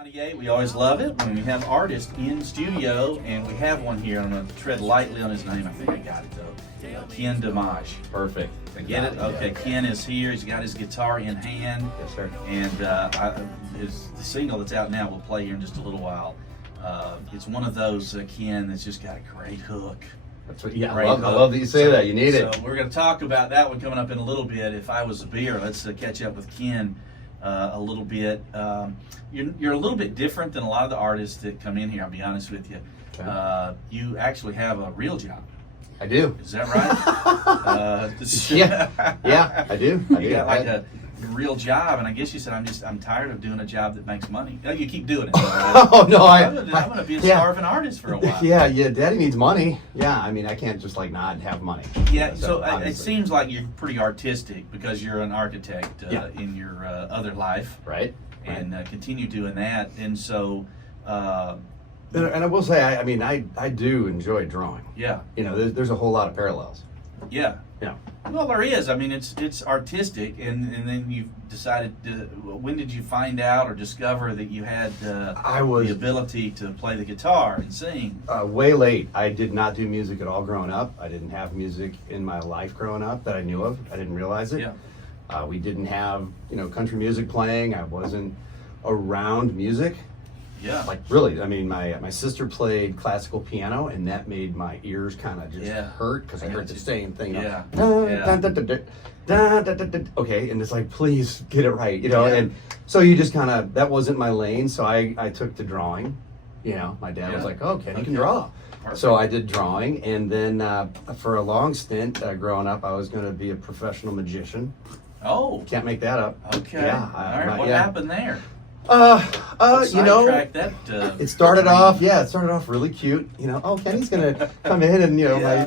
98, we always love it when we have artists in studio, and we have one here. I'm going to tread lightly on his name. I think I got it, though. Ken Domash. Perfect. I get it? Okay, Ken is here. He's got his guitar in hand. Yes, sir. And the single that's out now will play here in just a little while. It's one of those, Ken, that's just got a great hook. That's what, yeah, I love that you say that. You need it. So we're going to talk about that one coming up in a little bit. If I was a beer, let's catch up with Ken a little bit. You're a little bit different than a lot of the artists that come in here, I'll be honest with you. Okay. You actually have a real job. I do. Is that right? Yeah, I do. You got like a real job, and I guess you said, I'm tired of doing a job that makes money. You keep doing it. Oh no, I'm going to be a starving artist for a while. Yeah, Daddy needs money. Yeah, I mean, I can't just like not have money. Yeah, so it seems like you're pretty artistic because you're an architect in your other life, right? And continue doing that, and so. And I will say, I mean, I do enjoy drawing. Yeah. You know, there's a whole lot of parallels. Yeah. Yeah. Well, there is. I mean, it's artistic, and then you've decided. When did you find out or discover that you had the ability to play the guitar and sing? Way late. I did not do music at all growing up. I didn't have music in my life growing up that I knew of. I didn't realize it. Yeah. We didn't have country music playing. I wasn't around music. Yeah. Like really, I mean, my sister played classical piano, and that made my ears kind of just hurt because I heard the same thing. Yeah. Okay, and it's like, please get it right, And so you just kind of, that wasn't my lane. So I took to drawing. My dad was like, "Oh, Kenny can draw." Perfect. So I did drawing, and then for a long stint growing up, I was going to be a professional magician. Oh. Can't make that up. Okay. Yeah. All right. What happened there? It started off really cute. Kenny's gonna come in and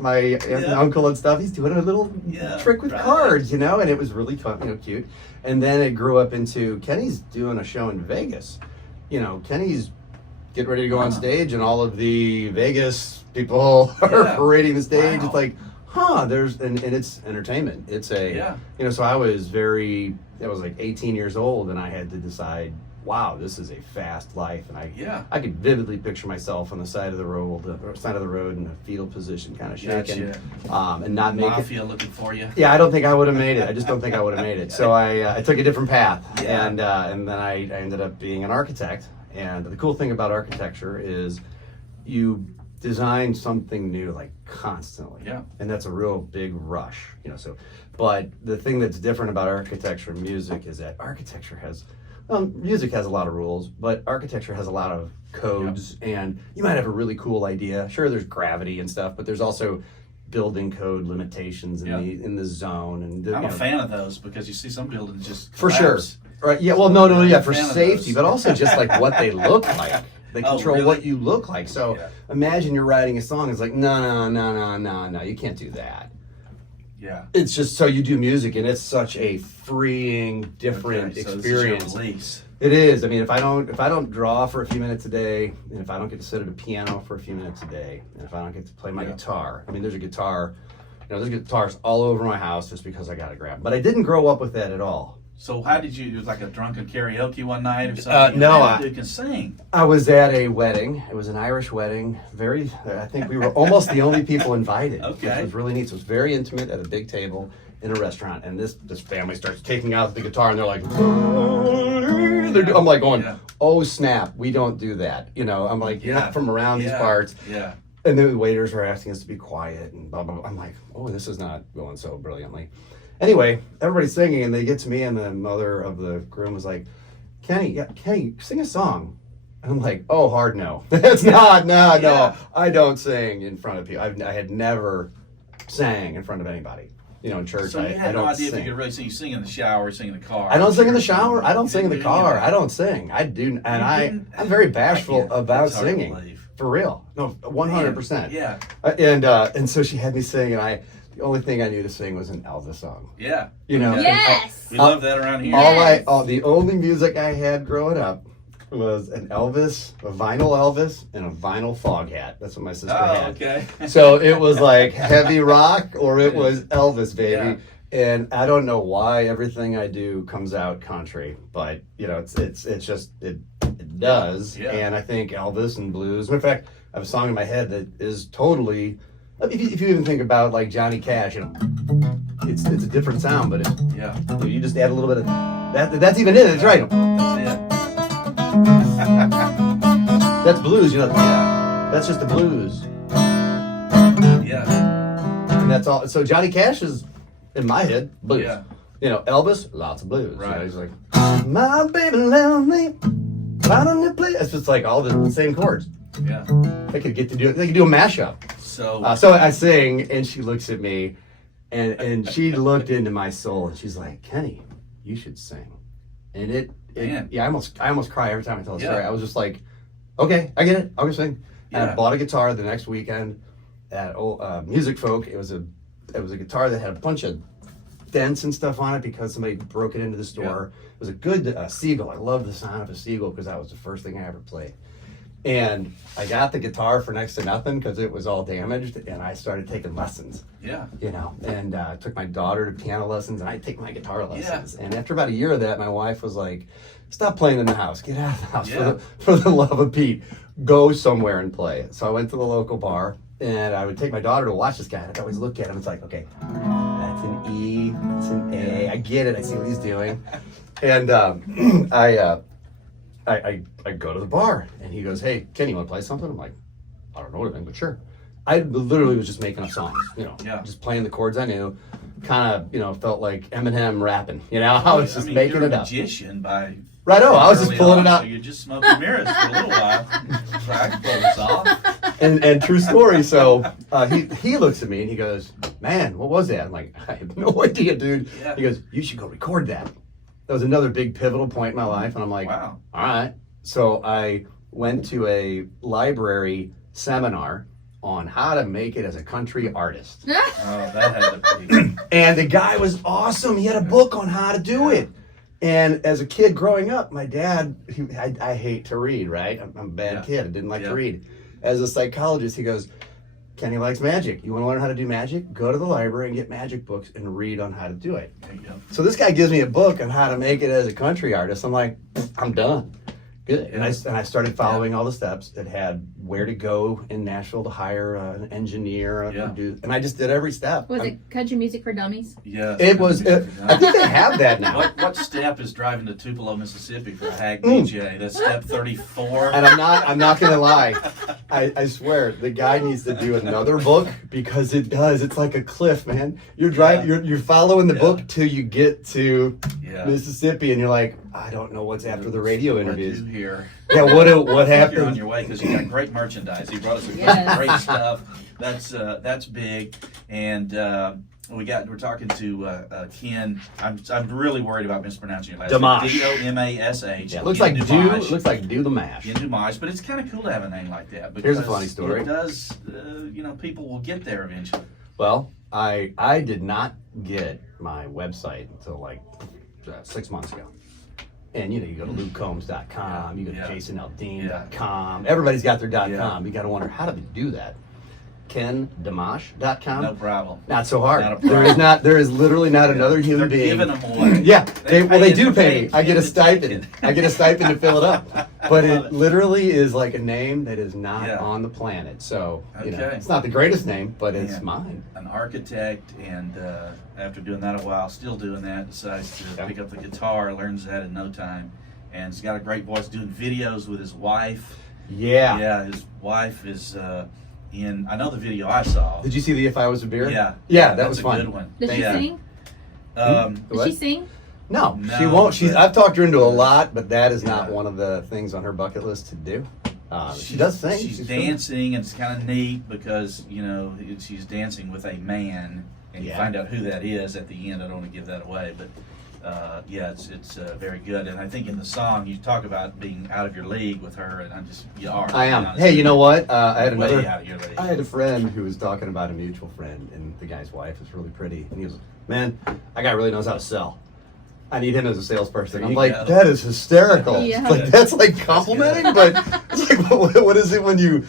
my aunt and uncle and stuff. He's doing a little trick with cards, and it was really fun, cute. And then it grew up into Kenny's doing a show in Vegas. Kenny's getting ready to go on stage, and all of the Vegas people are parading the stage. Wow. It's like, and it's entertainment. It's so I was like 18 years old, and I had to decide, wow, this is a fast life, and I could vividly picture myself on the side of the road, in a fetal position, kind of shaking, and not making Mafia looking for you. Yeah, I don't think I would have made it. I just don't think I would have made it. So I took a different path, and then I ended up being an architect. And the cool thing about architecture is you design something new like constantly, and that's a real big rush, but the thing that's different about architecture and music is that architecture has music has a lot of rules, but architecture has a lot of codes, and you might have a really cool idea. Sure, there's gravity and stuff, but there's also building code limitations in the zone. And I'm a fan of those because you see some buildings just for collapse. Sure, right? Yeah, well, no, for safety, but also just like what they look like. They control what you look like. So imagine you're writing a song. It's like, no, you can't do that. Yeah. It's just so you do music, and it's such a freeing, different experience. Release. It is. I mean, if I don't draw for a few minutes a day, and if I don't get to sit at a piano for a few minutes a day, and if I don't get to play my guitar, I mean, there's there's guitars all over my house just because I got to grab them. But I didn't grow up with that at all. So how did you? It was like a drunken karaoke one night or something. No, you can sing. I was at a wedding. It was an Irish wedding. I think we were almost the only people invited. Okay. It was really neat. So it was very intimate at a big table in a restaurant, and this family starts taking out the guitar, and they're like, I'm like going, oh snap, we don't do that. I'm like, not from around these parts. Yeah. And the waiters were asking us to be quiet, and blah blah blah. I'm like, oh, this is not going so brilliantly. Anyway, everybody's singing, and they get to me, and the mother of the groom was like, Kenny, sing a song. And I'm like, oh, hard no. That's not, no. I don't sing in front of people. I had never sang in front of anybody. In church, so you had I don't no idea sing. if you could really sing. You sing in the shower, sing in the car. I don't sing in the shower. I don't sing in the car. I don't sing. I do, and I'm very bashful about singing. For real. No, 100%. Yeah. And so she had me sing, and the only thing I knew to sing was an Elvis song. Yeah. Yes. We love that around here. The only music I had growing up was a vinyl Elvis, and a vinyl fog hat. That's what my sister had. Okay. So it was like heavy rock, or it was Elvis, baby. And I don't know why everything I do comes out country, but it's just it does. Yeah. And I think Elvis and blues. In fact, I have a song in my head that is totally. If you even think about like Johnny Cash, it's a different sound, but you just add a little bit of that. That's even it. That's right. That's it. That's blues. That's just the blues. Yeah. And that's all. So Johnny Cash is in my head blues. Yeah. Elvis, lots of blues. Right. He's like, my baby left me. Why don't you play? It's just like all the same chords. Yeah. They could do a mashup. So So I sing, and she looks at me, and she looked into my soul, and she's like, Kenny, you should sing. And I almost cry every time I tell the story. I was just like, okay, I get it. I'll go sing. And I bought a guitar the next weekend at Music Folk. It was a guitar that had a bunch of dents and stuff on it because somebody broke it into the store. It was a good Seagull. I love the sound of a Seagull because that was the first thing I ever played. And I got the guitar for next to nothing because it was all damaged, and I started taking lessons. Yeah. And took my daughter to piano lessons, and I take my guitar lessons. And after about a year of that, my wife was like, "Stop playing in the house. Get out of the house for the love of Pete. Go somewhere and play." So I went to the local bar, and I would take my daughter to watch this guy. I'd always look at him. It's like, okay, that's an E, it's an A. I get it. I see what he's doing. And I go to the bar, and he goes, "Hey, Kenny, you want to play something?" I'm like, "I don't know anything, but sure." I literally was just making up songs, just playing the chords I knew. Kind of, felt like Eminem rapping. I was just making you're it up. a magician by Right. Oh, I was just pulling it out. So you just smoking mirrors for a little while. So I can pull this off. And true story. So he looks at me and he goes, "Man, what was that?" I'm like, "I have no idea, dude." Yeah. He goes, "You should go record that." That was another big pivotal point in my life, and I'm like, Wow. All right. So I went to a library seminar on how to make it as a country artist. Oh, that had to be. And the guy was awesome. He had a book on how to do it. And as a kid growing up, my dad, I hate to read, right? I'm a bad kid. I didn't like to read. As a psychologist, he goes, Kenny likes magic. You want to learn how to do magic? Go to the library and get magic books and read on how to do it. There you go. So this guy gives me a book on how to make it as a country artist. I'm like, I'm done. Good. And I started following all the steps that had where to go in Nashville to hire an engineer, and I just did every step. Was it Country Music for Dummies? Yeah. It was. I think they have that now. What step is driving to Tupelo, Mississippi for a Hag DJ? That's step 34. And I'm not gonna lie. I swear the guy needs to do another book because it does. It's like a cliff, man. You're driving. You're following the book till you get to Mississippi, and you're like, I don't know what's after the radio interviews. Here. Yeah, what You're happened? on your way because you got great merchandise. He brought us some great stuff. That's big, and we're talking to Ken. I'm really worried about mispronouncing your last Domash. name. Domash. Yeah, looks like do the mash. Ken Domash, but it's kind of cool to have a name like that. Here's a funny story. It does, people will get there eventually. Well, I did not get my website until like 6 months ago. And you go to lukecombs.com, you go to jasonaldean.com. Everybody's got their .com. You got to wonder, how do they do that? KenDomash.com. No problem. Not so hard. Not a problem. There is literally not another human They're being. giving them away. Yeah, they do to pay me. I get a stipend. I get a stipend to fill it up. But it literally is like a name that is not on the planet. So it's not the greatest name, but it's mine. An architect, and after doing that a while, still doing that, decides to pick up the guitar, learns that in no time, and he's got a great voice. Doing videos with his wife. Yeah, his wife is. I know the video I saw. Did you see the If I Was a Beer? Yeah, that was fun. Good one. Does she sing? Does she sing? No, she won't. I've talked her into a lot, but that is not one of the things on her bucket list to do. She does sing. She's dancing, and it's kind of neat because she's dancing with a man, and you find out who that is at the end. I don't want to give that away, but it's very good. And I think in the song you talk about being out of your league with her, and you are. I am. Hey, you know what? I had way out of your league. I had a friend who was talking about a mutual friend, and the guy's wife is really pretty, and he was, man, that guy really knows how to sell. I need him as a salesperson. I'm like, that is hysterical. Yeah. Like, that's like complimenting, but it's like, what is it when you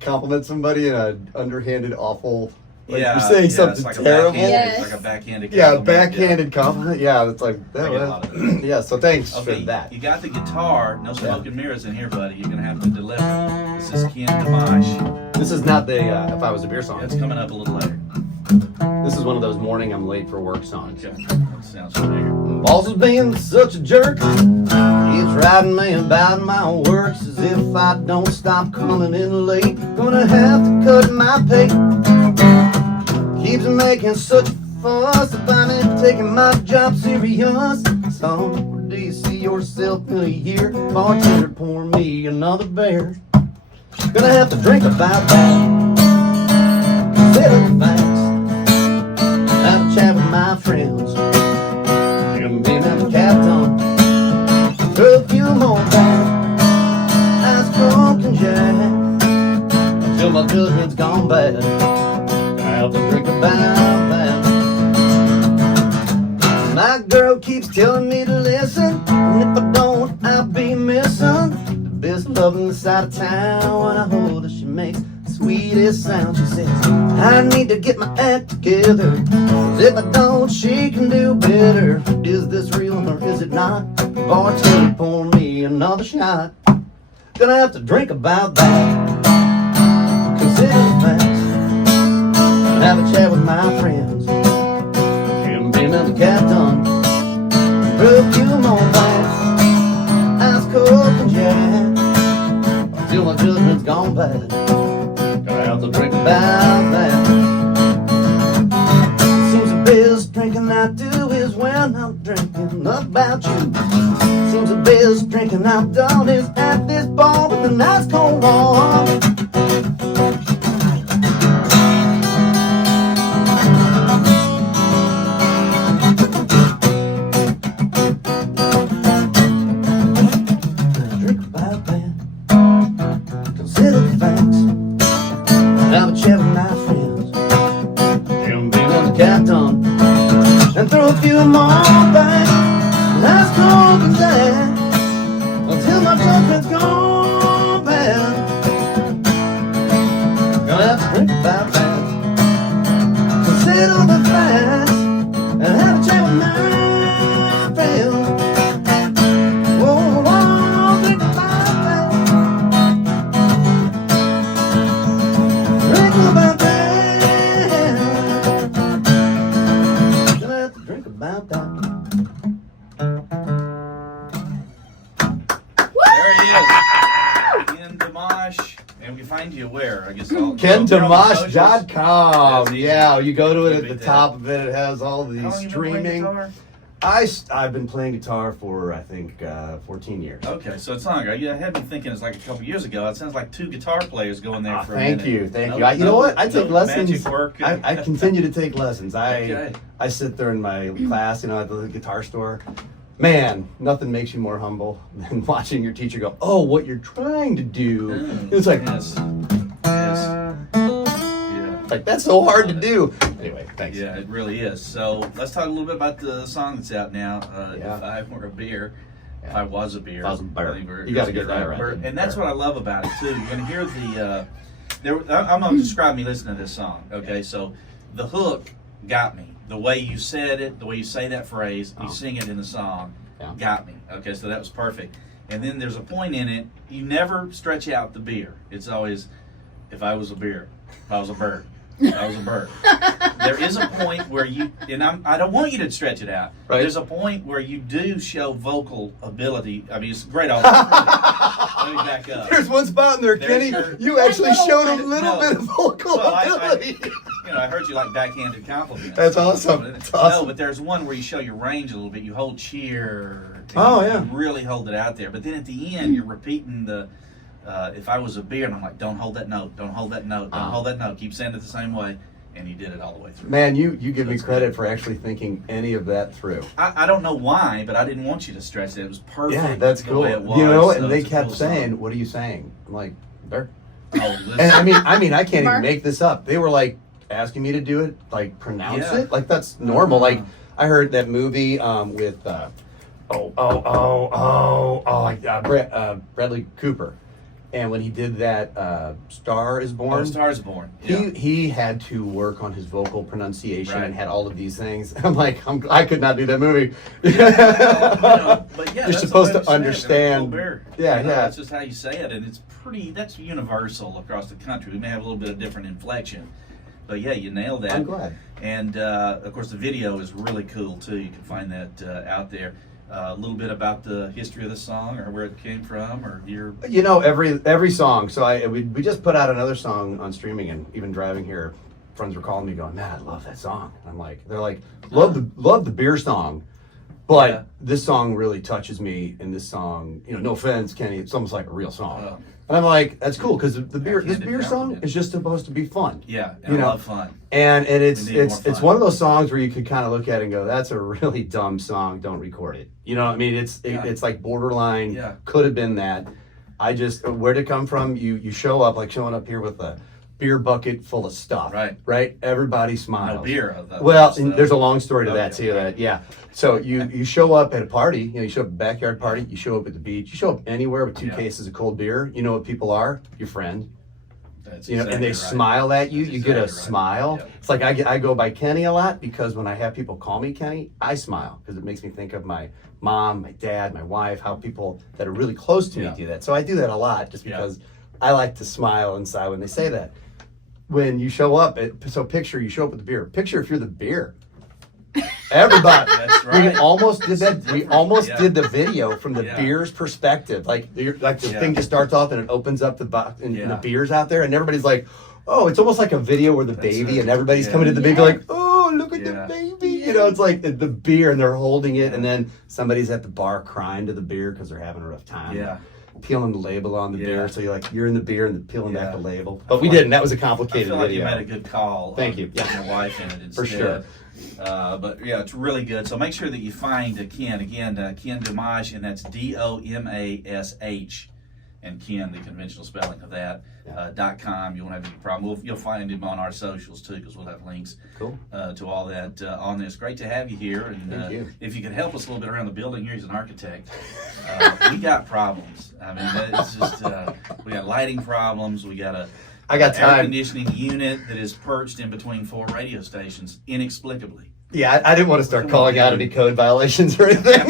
compliment somebody in an underhanded, awful Like you're saying something it's like terrible. Yes. It's like a backhanded Yeah, compliment. backhanded compliment. Yeah, it's like I get a lot of that. yeah. So thanks Okay, for that. you got the guitar. No smoke and mirrors in here, buddy. You're gonna have to deliver. This is Ken Domash. This is not the If I Was a Beer song. It's coming up a little later. This is one of those morning I'm late for work songs. Okay, that sounds familiar. Boss is being such a jerk. He's riding me about my work as if I don't stop coming in late. Gonna have to cut my pay. Keeps making such a fuss about me taking my job serious. So, do you see yourself in a year? Bartender, pour me another beer. Gonna have to drink about that. Consider the facts. Have a chat with my friends. Maybe I'm the captain. Throw a few more back. Ice coke and jack. Until my judgment's gone bad. I'll have to drink about that. My girl keeps telling me to listen, and if I don't, I'll be missing the best love in the side of town. When I hold her, she makes the sweetest sound. She says, I need to get my act together, 'cause if I don't, she can do better. Is this real or is it not? Bartender, pour me another shot. Gonna have to drink about that. Consider the facts. Have a chat with my friends. And be another captain. Throw a few more bites. Ice cold and jack. Until my judgment's gone bad. Gonna have to drink about that. Seems the best drinking I do is when I'm drinking about you. Seems the best drinking I've done is at this bar with an ice cold warm. And throw a few more back. Let's go and dance until my judgment's gone bad. Gonna have to drink about that. Consider the facts and have a chat with my friends. Whoa, whoa, drink about that. Drink about that. Drink about that. There he is. Ken Domash. And we can find you where? I guess all KenDomash.com. Yeah, you go to it at the Big top of it. It has all the How long you been playing streaming. guitar? I've been playing guitar for I think 14 years. Okay, so it's not. I had been thinking it's like a couple years ago. It sounds like two guitar players going there for a Thank minute. you, thank No- you. You know what? I take no lessons. magic work. I continue to take lessons. Okay. I sit there in my class, at the guitar store. Man, nothing makes you more humble than watching your teacher go, "Oh, what you're trying to do." It's like, yes. Yeah. like that's so hard to do. Anyway, thanks. Yeah, it really is. So let's talk a little bit about the song that's out now. Yeah. If I were a beer, if I was a beer, If I was a beer. I think You gotta get that right. Beer. And that's Beer. what I love about it too. You're gonna hear the. I'm gonna describe me listening to this song. Okay, so the hook got me. The way you said it, the way you say that phrase, you sing it in the song, got me. Okay, so that was perfect. And then there's a point in it. You never stretch out the beer. It's always, if I was a beer, if I was a bird. I was a bird. There is a point where you, and I don't want you to stretch it out. Right. There's a point where you do show vocal ability. I mean, it's great. Let me back up. There's one spot in there, There's Kenny. your- You actually little showed a bit. little No. bit of vocal Well, ability. I heard you like backhanded compliments. That's awesome. That's awesome. No, but there's one where you show your range a little bit. You hold cheer. Oh, yeah. You really hold it out there. But then at the end, you're repeating the, if I was a beer, and I'm like, don't hold that note. Don't hold that note. Don't hold that note. Keep saying it the same way. And you did it all the way through. Man, you give me That's credit for actually thinking any of that through. I don't know why, but I didn't want you to stretch it. It was perfect. Yeah, that's the cool. way it was, You know, so and they it's a kept cool saying, song. "What are you saying?" I'm like, "Bear." Oh, listen. And I mean, I can't Mark? even make this up. They were like asking me to do it, like pronounce Yeah. it, like that's normal. Like I heard that movie with Bradley Cooper, And when he did that, Star is Born. Oh, Star is Born. Yeah. He had to work on his vocal pronunciation Right. and had all of these things. I'm like, I could not do that movie. But yeah, You're that's supposed the way to understand. Bear. Yeah, You know, yeah. That's just how you say it, and that's universal across the country. We may have a little bit of different inflection, but yeah, you nailed that. I'm glad. And of course, the video is really cool too. You can find that out there. A little bit about the history of the song, or where it came from, or your. Every song. So we just put out another song on streaming, and even driving here, friends were calling me going, "Man, I love that song." And they're like, love the beer song, but this song really touches me. And this song, no offense, Kenny, it's almost like a real song. And I'm like, that's cool, because this beer song is just supposed to be fun. Yeah, and I love fun. And it's fun. one of those songs where you could kind of look at it and go, that's a really dumb song. Don't record it. You know what I mean? It's like borderline. Yeah. Could have been that. Where'd it come from? You show up, like showing up here with a beer bucket full of stuff. Right. Everybody smiles. No beer. Well, and there's a long story to that too. Right. So you show up at a party. You show up at a backyard party. You show up at the beach. You show up anywhere with 2 cases of cold beer. You know what people are? Your friend. That's And they exactly right. smile at you. That's You get a exactly right. smile. Yep. It's like I go by Kenny a lot, because when I have people call me Kenny, I smile, because it makes me think of my mom, my dad, my wife, how people that are really close to me do that. So I do that a lot, just because I like to smile inside when they say that. When you show up, picture you show up with the beer. Picture if you're the beer. Everybody. That's right. We almost did that. We almost Yeah. did the video from the Yeah. beer's perspective. Like the thing just starts off and it opens up the box, and the beer's out there, and everybody's like, "Oh, it's almost like a video where the baby," and everybody's coming to the baby like, "Oh, look at the baby." It's like the beer, and they're holding it, and then somebody's at the bar crying to the beer because they're having a rough time. Yeah. Peeling the label on the beer, so you're in the beer and peeling back the label. I But we feel didn't. That was a complicated I feel like video. you made a good call. Thank you. Putting your wife in it instead. For sure. But yeah, it's really good. So make sure that you find Ken again, Ken Domash, and that's DOMASH, and Ken, the conventional spelling of that. .com. You won't have any problem. You'll find him on our socials too, because we'll have links to all that on this. Great to have you here, and Thank you. if you could help us a little bit around the building here, he's an architect. We got problems. I mean, it's just we got lighting problems. We got I got air time. conditioning unit that is perched in between 4 radio stations inexplicably. Yeah, I didn't want to start calling out any code violations or anything.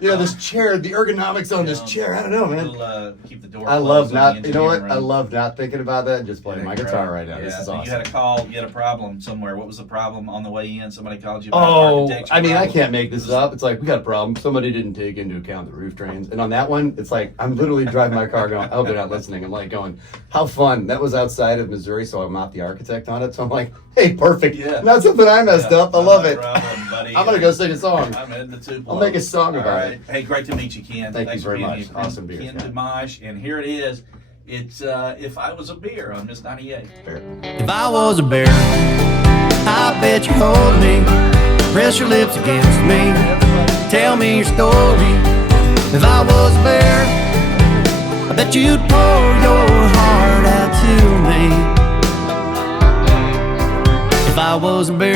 This chair, the ergonomics on this chair, I don't know, man. We'll keep the door I closed love on not, the you know what? engineering I room. love not thinking about that and just playing my guitar right now. Yeah, This is so awesome. you had a call, you had a problem somewhere. What was the problem on the way in? Somebody called you about architecture I mean, I problem? can't make this up. It's like, we got a problem. Somebody didn't take into account the roof drains. And on that one, it's like, I'm literally driving my car going, I hope they're not listening. I'm like going, how fun. That was outside of Missouri, so I'm not the architect on it. So I'm like, hey, perfect. Yeah. Not something I messed up. I love it. Problem, buddy. I'm going to go sing a song. I'm in the Tupelo. I'll make a song All about right. it. Hey, great to meet you, Ken. Thank you Thanks for very being much. here. Awesome beer. Ken Yeah. Domash, and here it is. It's If I Was a Beer on Miss 98. Fair. If I was a bear, I bet you'd hold me, press your lips against me, tell me your story. If I was a bear, I bet you'd pour your heart out to me. If I was a bear,